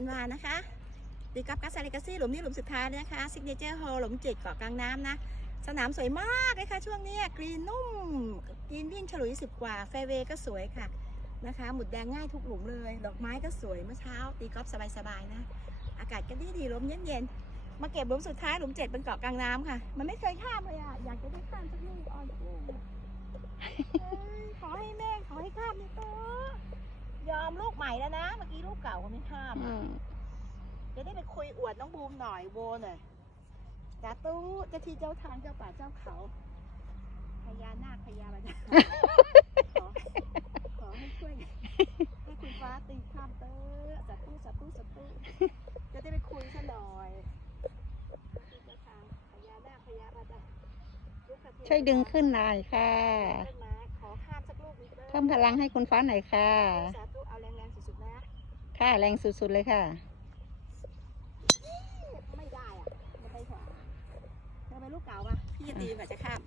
ธันวานะคะตีกอล์ฟกัสซาริกาซี่หลุมนี้หลุมสุดท้ายนะคะซิกเนเจอร์โฮหลุมจิตเกาะกลางน้ำนะ สนามสวยมากเลยค่ะช่วงนี้กรีนนุ่มกรีนวิ่งฉลุยสิบกว่าแฟเวก็สวยค่ะนะคะ หมุดแดงง่ายทุกหลุมเลย ดอกไม้ก็สวยเมื่อเช้าตีกอล์ฟสบายๆนะ อากาศก็ดีดีลมเย็นๆมาเก็บหลุมสุดท้ายหลุมเจ็ดเป็นเกาะกลางน้ำค่ะ มันไม่เคยข้ามเลยอะอยากจะได้ข้ามสักลูกออนสักลูกอะเอ้ยขอให้แม่ขอให้ข้ามนี่เถอะย อมลูกใหม่แล้วนะ เมื่อกี้ลูกเก่าก็ไม่ข้ามอืมจะได้ไปคุยอวดน้องบูมหน่อยโวหน่อยจ้าตู้เจ้าที่เจ้าทางเจ้าป่าเจ้าเขาพญานาคพญาบันขอขอให้ช่วยให้คุณฟ้าตีข้ามเตอสัตตู้สัตตู้สัตตู้จะได้ไปคุยซะหน่อยเจ้าที่เจ้าทางพญานาคพญาบันลูกกระเทีมช่วยดึงขึ้นหน่อยค่ะ ต้นไม้ขอข้ามสักลูกนิดเด้อ เพิ่มพลังให้คุณฟ้าหน่อยค่ะ สา ค่ะ แรงสุด ๆ เลยค่ะ ไม่ได้อะมันไปขวาเธอเป็นลูกเก่าปะพี่จะตีกว่าจะข้าม